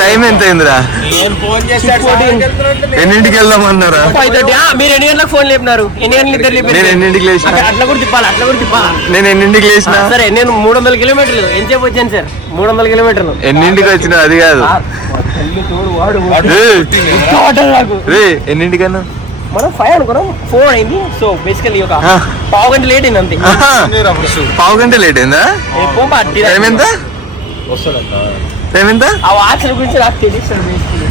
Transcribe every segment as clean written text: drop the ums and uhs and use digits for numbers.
Time ఎంత అయిందిరా? ఎన్నింటికి వెళ్దామన్నారా? మీరు ఎన్ని గంటలకు ఫోన్ లేపినారు? ఎన్ని గంటలు ఇద్దరు లేపారు? నేను ఎన్నింటికి లేచిన? అట్లా కూడా తిప్పాలా. నేను ఎన్నింటికి లేచిన? సరే నేను 300 కిలోమీటర్లు ఎంతసేపు వచ్చాను సార్? 300 కిలోమీటర్లు. ఎన్నింటికి వచ్చినా అది కాదు. ఎన్నింటికన్నా? మనం 5 అనుకున్నాం, 4 అయింది. సో బేసికలీ ఒక పావు గంట లేట్ అయింది అంతే. పావు గంట లేట్ అయిందా? టైం ఎంత? టైం ఎంత? ఆ వాచ్ గురించి నాకు తెలియదు basically.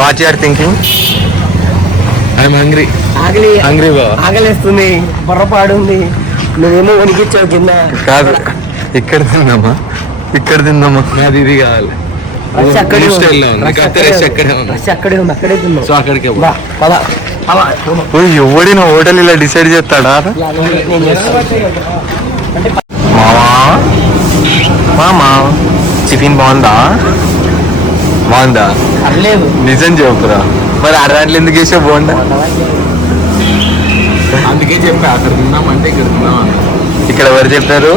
What you are thinking? I am hungry. ఆకలిస్తుంది, బుర్రపాడు ఉంది. నువ్వేమో వణికిచ్చావు కింద. కాదు, ఇక్కడ తిందామా? నాది ఇది కావాలి. అక్కడే తిన్నావు. సో అక్కడికి ఎవడిన హోటల్ ఇలా డిసైడ్ చేస్తాడా? మామా టిఫిన్ బాగుందా? పర్లేదు. నిజం చెప్పురా. మరి అరదాంట్లో ఎందుకు వేసావు బాగుందా? అందుకే చెప్పా అక్కడ తిన్నామంటే ఇక్కడ తిన్నాం. ఇక్కడ ఎవరు చెప్పారు?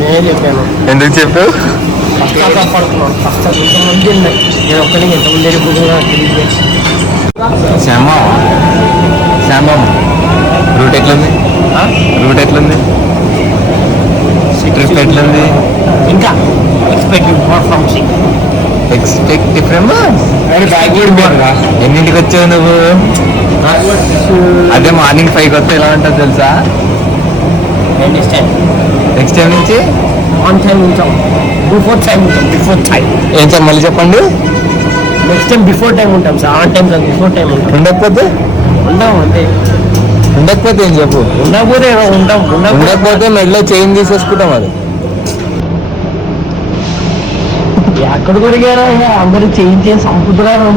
నేనే చెప్పాను. ఎందుకు చెప్పావు? శ్యామా రూట్ ఎట్లుంది? ట్రిప్ ఎట్లుంది? ఇంకా ఎన్నింటికి వచ్చావు నువ్వు? అదే మార్నింగ్ 5 వస్తే ఎలా ఉంటుంది తెలుసా? నెక్స్ట్ టైం నుంచి ఆన్ టైం ఉంటాం. బిఫోర్ టైం ఏం సార్ మళ్ళీ చెప్పండి. నెక్స్ట్ టైం బిఫోర్ టైం ఉంటాం sir. On time sir, before time ఉంటాం. ఉండకపోతే అంతే. ఉండకపోతే ఏం చెప్పు. ఉండకపోతే మెడలో చైన్ తీసేసుకుంటాం. అది ఎక్కడ కొరిగారా? అందరూ చేయించే సంపుతున్నారు.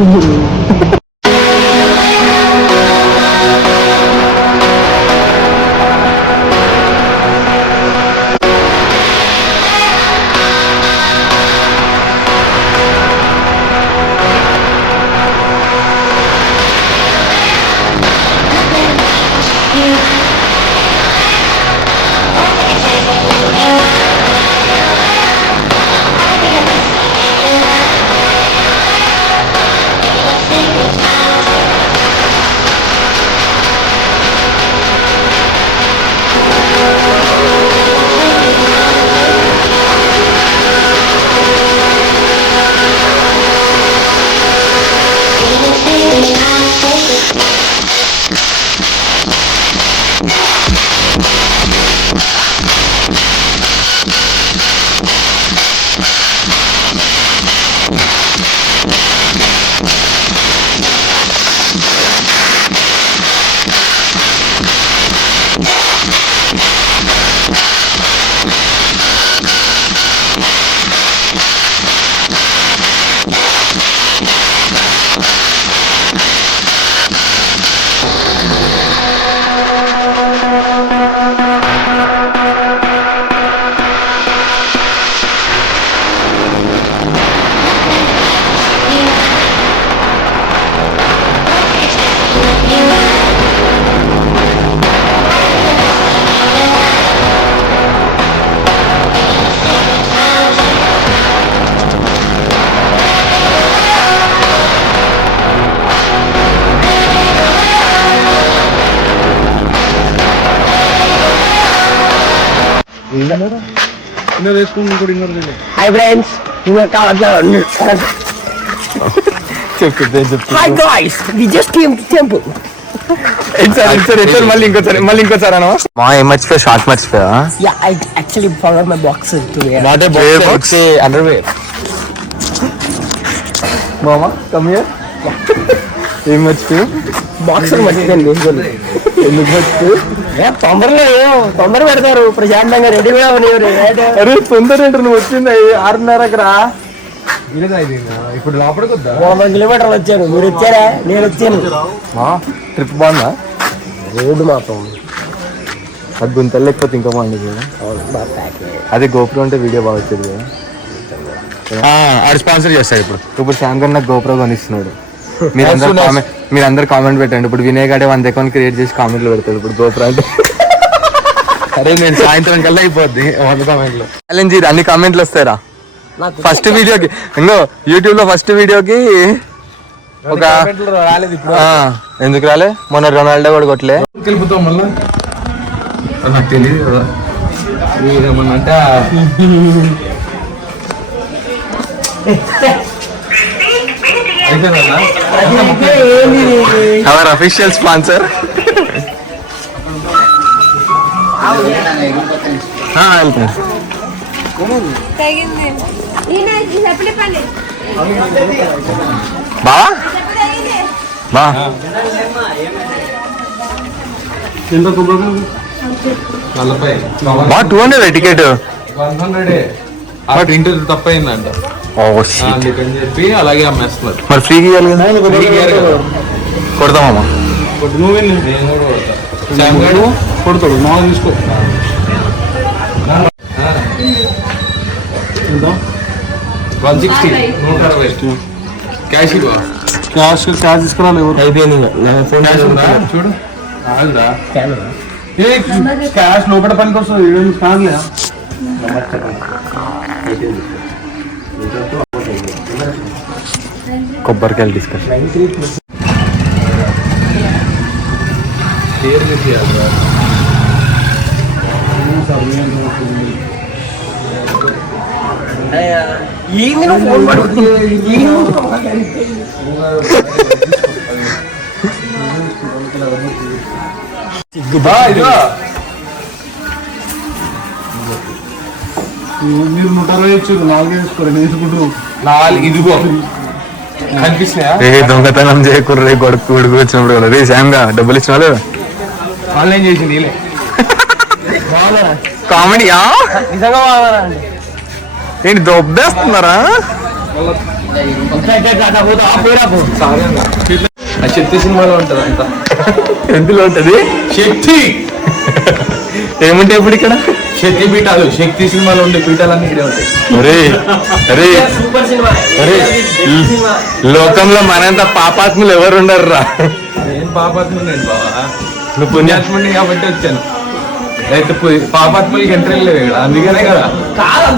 Hi friends hi guys we just came to temple. మళ్ళీ ఇంకోసారి అన్న మా ఏం మర్చిపోయా షార్ట్ మర్చిపోయా yeah I actually forgot my box to wear. Not a box underwear మామా కమ్ హియర్ ఏం మర్చిపోయా బాక్స్ మర్చిపోయాను. ఎందుకు మర్చిపోయా తొందర పెడతారు ప్రశాంతంగా రెడీ కూడా ఉన్నారు. అరే తొందర నువ్వు వచ్చింది 6:30కి రా ఇప్పుడు లోపలికి వద్దా 100 కిలోమీటర్లు వచ్చాను. మీరు వచ్చారా? నేను వచ్చాను. ట్రిప్ బాగుందా రోడ్డు మాత్రం అది గుంతలు లేకపోతే ఇంకా బాగుంది కదా. అదే గోప్రో ఉంటే వీడియో బాగా వచ్చేది కదా. ఆడు స్పాన్సర్ చేస్తాడు ఇప్పుడు శామ్ గారు నాకు గోప్రో కొనిస్తున్నాడు. మీరందరూ కామెంట్ పెట్టండి. ఇప్పుడు వినయ్ గాడే 100 అకౌంట్ క్రియేట్ చేసి కామెంట్లు పెడతాడు ఇప్పుడు గోప్రో అంటే. అరే నేను సాయంత్రం కల్లా అయిపోద్ది 100 కామెంట్లు ఛాలెంజ్. ఇది అన్ని కామెంట్లు వస్తాయిరా ఫస్ట్ వీడియోకి. ఇంకో యూట్యూబ్ లో ఫస్ట్ వీడియోకి ఒక ఎందుకు రాలే? మొన్న రొనాల్డో కూడా కొట్టలే. వెళ్ళిపోతాం మళ్ళా నాకు తెలియదు కదా ఏమన్నా అంటే అవర్ అఫీషియల్ స్పాన్సర్. బావా బా 200 టికెట్ 100 ఇంటర్ తప్పయిందంట అందుకని చెప్పి అలాగే అమ్మేస్తున్నారు. మరి ఫ్రీకి ఇవ్వాలి కదా. కొడతామమ్మా నేను కూడా కొడతా. శామ్ గారు కొడతాడు మా తీసుకో 160 160 క్యాష్ ఇవ్వ క్యాష్ తీసుకురాలి ఎవరు అయిపోయింది చూడు ఆగుదా క్యాష్ లోపల పనికి వస్తుంది ఏడు కాదులే. కొబ్బరికాయలు తీసుకొచ్చి పేరు మీద చేయాలి. ఏంది నువ్వు ఫోన్ పడుతుంది? మీరు 160 ఇచ్చారు 4 వేసుకోరు వేసుకుంటారు 4 ఇదిగో కనిపిస్తున్నాయా? దొంగతనం చేయకూడదు గొడుకు వచ్చినప్పుడు రే శాంగా డబ్బులు ఇచ్చిన వాళ్ళు ఆన్లైన్ చేసి నీలే కామెడీయా నిజంగా బాగున్నారా? ఏంటి దొబ్బేస్తున్నారా? శక్తి సినిమాలో ఉంటది అంతా. ఎందులో ఉంటది శక్తి ఏముంటాయి ఇప్పుడు ఇక్కడ? శక్తి పీఠాలు. శక్తి సినిమాలో ఉండే పీఠాలన్నీ ఇక్కడే ఉంటాయి. అరే అరే సూపర్ సినిమా. అరే లోకంలో మనంత పాపాత్ములు ఎవరు ఉండరు రా. నేను పాపాత్ములు నేను బావా నువ్వు పుణ్యాత్ముడిని కాబట్టి వచ్చాను. అయితే పాపాత్ములకి ఎంట్రీ లేవు ఇక్కడ అందుకనే కదా. కాదు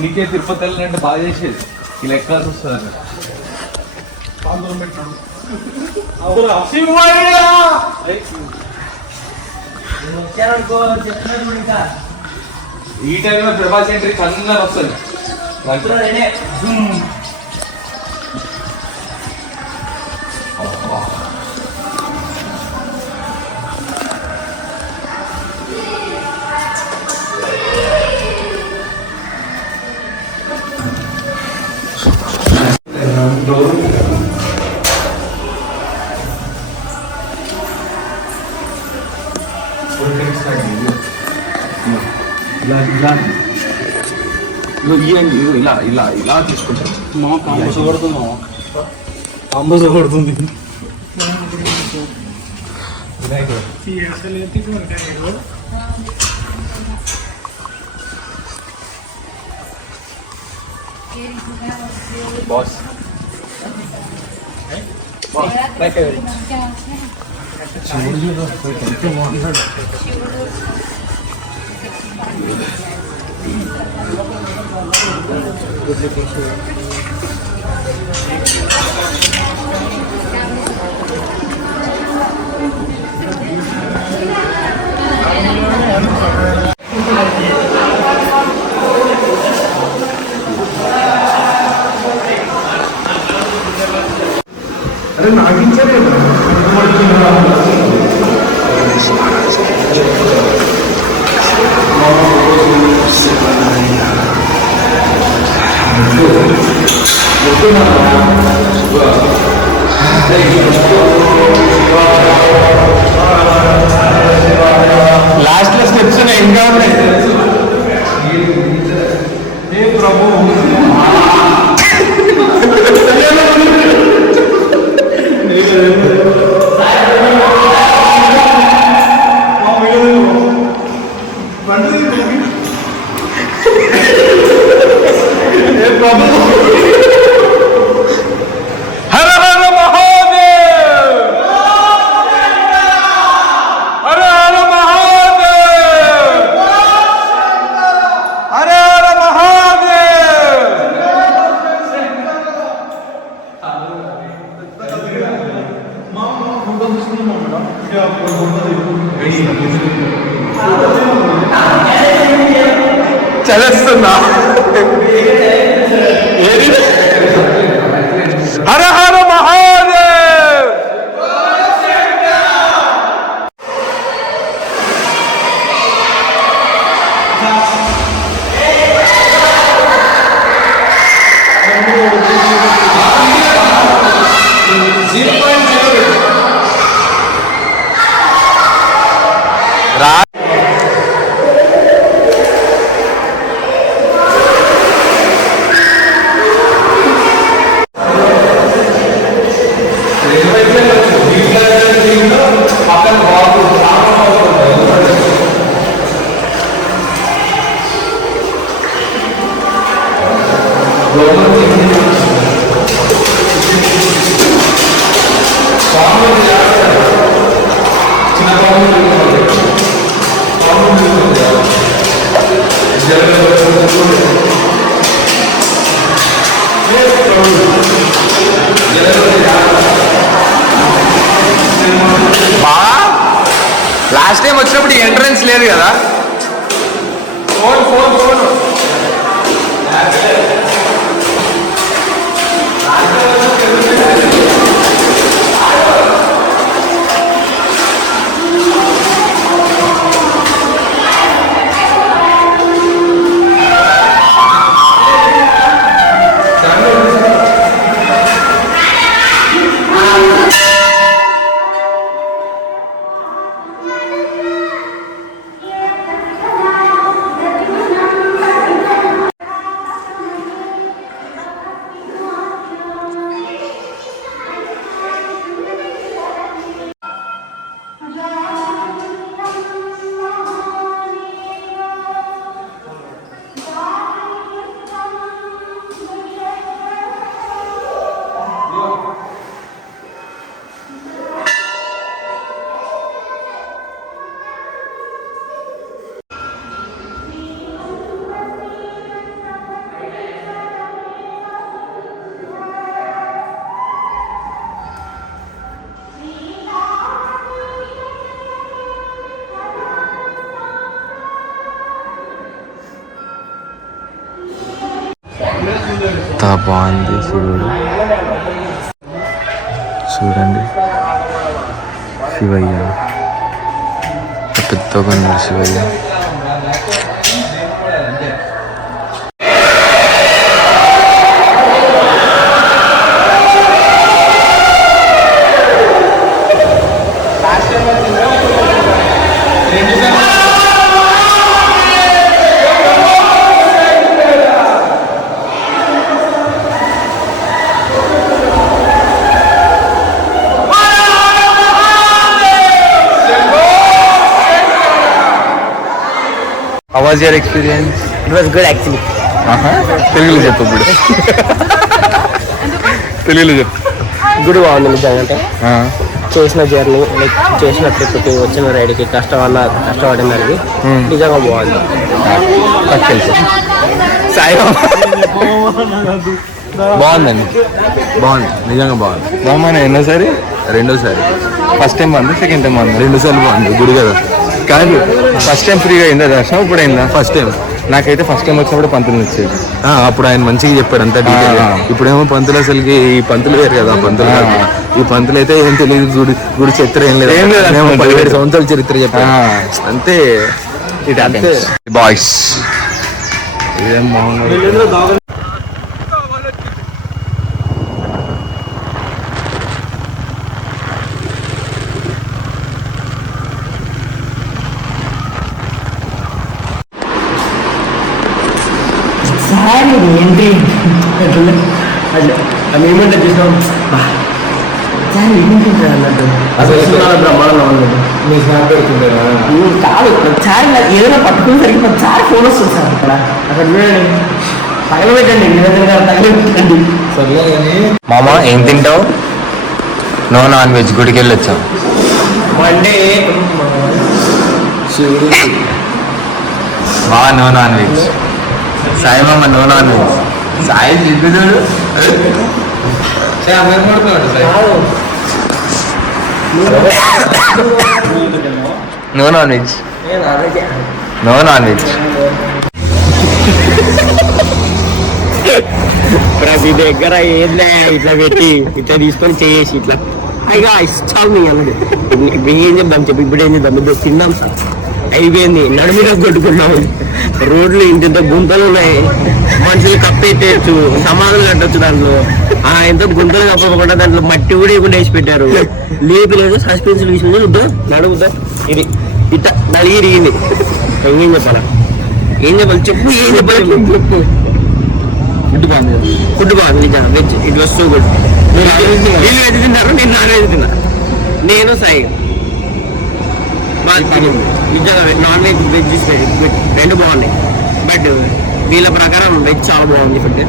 నీకే తిరుపతి వెళ్ళినట్టు బాగా చేసేది ఈ లెక్కాల్సి వస్తుంది. ఈ టైంలో ప్రభాస్ ఎంట్రీ అందరూ వస్తుంది. ఇలా ఇలా ఇలా తీసుకుంటాం. మా కాంబోస్ కొడుతుంది కాంబోస్ కొడుతుంది. Boss my favourite. అరే నాకించారు లాస్ట్ లో స్టెప్స్ ఉన్నాయి, ఇంకా ఉన్నాయి. ఏ ప్రభు హర హర మహాదేవ్, హర హర మహాదేవ్, హర హర మహాదేవ్. చలేస్తుందా? హర హర మహాదేవ్. లాస్ట్ టైం వచ్చినప్పుడు ఎంట్రన్స్ లేదు కదా. ఫోన్ ఫోన్ ఫోన్ ఎంత బాగుంది శివుడు. చూడండి శివయ్య పెద్దగా ఉన్నాడు Shivayya. How was your experience? It was good actually. తెలుగులో చెప్పు ఇప్పుడు. తెలుగులో చెప్పు. గుడి బాగుంది నిజంగా. అంటే చేసిన జర్నీ లైక్ చేసిన ట్రిప్కి వచ్చిన రైడ్కి కష్టపడిన దానికి నిజంగా బాగుంది. బాగుందండి, బాగుంది, నిజంగా బాగుంది. బాగుంది. ఎన్నోసారి? రెండోసారి. ఫస్ట్ టైం బాగుంది, సెకండ్ టైం బాగుంది, 2 సార్లు బాగుంది. గుడి కదా కాదు, ఫస్ట్ టైం ఫ్రీగా అయిందా దర్శనం? ఇప్పుడు అయిందా? First time. నాకైతే ఫస్ట్ టైం వచ్చినప్పుడు పంతులు వచ్చేది. అప్పుడు ఆయన మంచిగా చెప్పాడు అంతా. ఇప్పుడేమో పంతులు అసలుకి ఈ పంతులు వేరు కదా. పంతులు ఈ పంతులు అయితే ఏం తెలియదు, గుడి చరిత్ర ఏం లేదు. 17 సంవత్సరాల చరిత్ర చెప్పాడు అంతే. అంతే బాయ్స్. ఇదేం బాగుంది. ఏంటి అది ఏమంటే చూసాం సార్ ఏంటి అన్నట్టు అసలు బ్రహ్మాండంగా ఉండదు. మీ సార్ పెడుతుండే కాదు సార్ ఏదైనా పట్టుకునేసరికి సార్ ఫోన్ వస్తుంది సార్ అక్కడ అక్కడ చూడండి. పైన పెట్టండి, నిరంజన్ గారు తగిలి పెట్టండి. సర్లే కానీ మామ ఏం తింటావు? No non veg. గుడికి వెళ్ళి వచ్చాం. మండే మా నో నాన్ వెజ్. సాయి మామ no non veg. Sai తింటుడు. No non veg. No non veg. ప్రతి దగ్గర ఏదిలే ఇట్లా పెట్టి ఇట్లా తీసుకొని చేసి ఇట్లా అయిగా ఇష్టాలు మీ అన్నది. ఇప్పుడు ఏం చేద్దాం చెప్పి, ఇప్పుడు ఏం చేద్దాం? ఇప్పుడు తిన్నాం సార్, అయిపోయింది. నడిమిగా కొట్టుకున్నాము. రోడ్లు ఇంత గుంతలు ఉన్నాయి, మనుషులు కప్పెట్టేయచ్చు, సమాధులు కట్టొచ్చు దాంట్లో. ఎంత గుంతలు కప్పకుండా దాంట్లో మట్టి కూడా ఇవ్వకుండా వేసి పెట్టారు. లేపు లేదు, సస్పెన్షన్ విషయం నడుగుతా. ఇది ఇట్ట నలిగి ఇరిగింది. ఏం చెప్పాలా? ఏం చెప్పాలి చెప్పు, ఏం చెప్పాలి చెప్పు. ఫుడ్ బాగుంది నిజంగా. Veg it was so good. వీళ్ళు వెజ్ తిన్నారు, నేను నాన్ వెజ్ తిన్నా. నేను సాయి నిజంగా నాన్ వెజ్ వెజ్ రెండు బాగున్నాయి. బట్ వీళ్ళ ప్రకారం వెజ్ చాలా బాగుంది ఫుడ్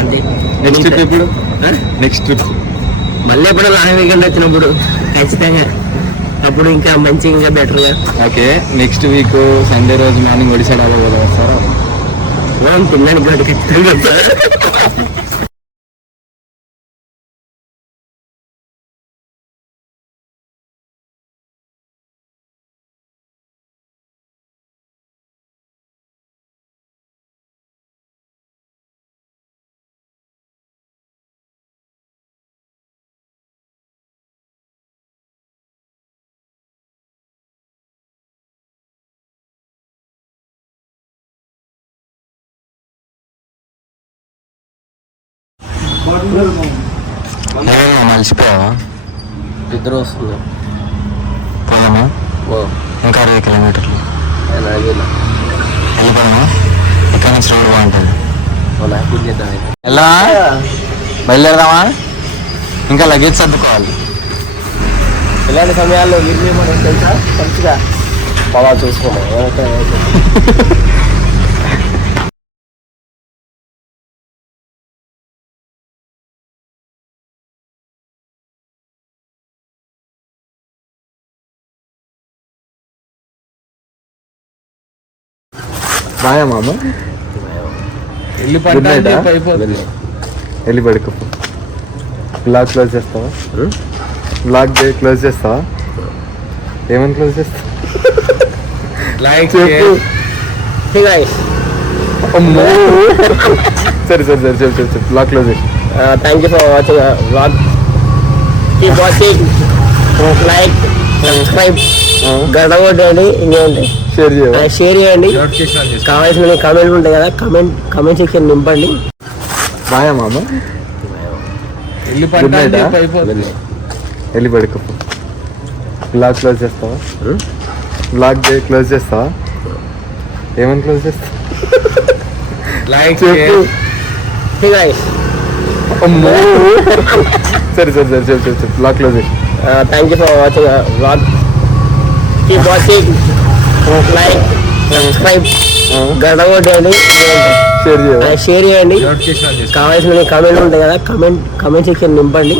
అంతే. నెక్స్ట్ ట్రిప్ ఎప్పుడు? నెక్స్ట్ ట్రిప్ మళ్ళీ ఎప్పుడు నాన్ వీకెండ్ వచ్చినప్పుడు ఖచ్చితంగా, అప్పుడు ఇంకా మంచి ఇంకా బెటర్గా. ఓకే, నెక్స్ట్ వీక్ సండే రోజు మార్నింగ్ ఒడిశా డాబా పోదాం సార్. మనం తినడానికి కూడా ఖచ్చితంగా మర్చిపోయావా? ఇద్దరు వస్తుంది. పోదామా? ఇంకా 20 కిలోమీటర్లు వెళ్ళిపోదామా? ఇక్కడ నుంచి రోడ్డు బాగుంటుంది. ఎలా బయలుదేరదామా? ఇంకా లగేజ్ సర్దుకోవాలి. ఇలాంటి సమయాల్లో మీరు మనం తెలుసా మంచిగా పొలా చూసుకోమా. బాయా మామ. వెళ్ళి పడుకో. బ్లాగ్ క్లోజ్ చేస్తావా? బ్లాగ్ క్లోజ్ చేస్తావా? ఏమని క్లోజ్ చేస్తావు? చెప్పు. సరే చెప్పు. బ్లాగ్ క్లోజ్ చేసి. Thank you for watching vlog. Keep watching, like, subscribe, గంట కొట్టండి. ఇంకేంటి షేర్ చేయండి. కావాల్సిన కామెంట్లు ఉంటాయి కదా, కామెంట్ సెక్షన్ నింపండి. బాయా మామ. వెళ్ళి పడుకో. బ్లాగ్ క్లోజ్ చేస్తావా? బ్లాగ్ క్లోజ్ చేస్తావా? ఏమని క్లోజ్ చేస్తావు? చెప్పు. సరే చెప్పు. బ్లాగ్ క్లోజ్ చేసి. Thank you for watching vlog. Keep watching, like, subscribe, గంట కొట్టేయండి, షేర్ చేయాలి. షేర్ చేయండి, కావాల్సిన కామెంట్ ఉంటాయి కదా, కామెంట్ సెక్షన్ నింపండి.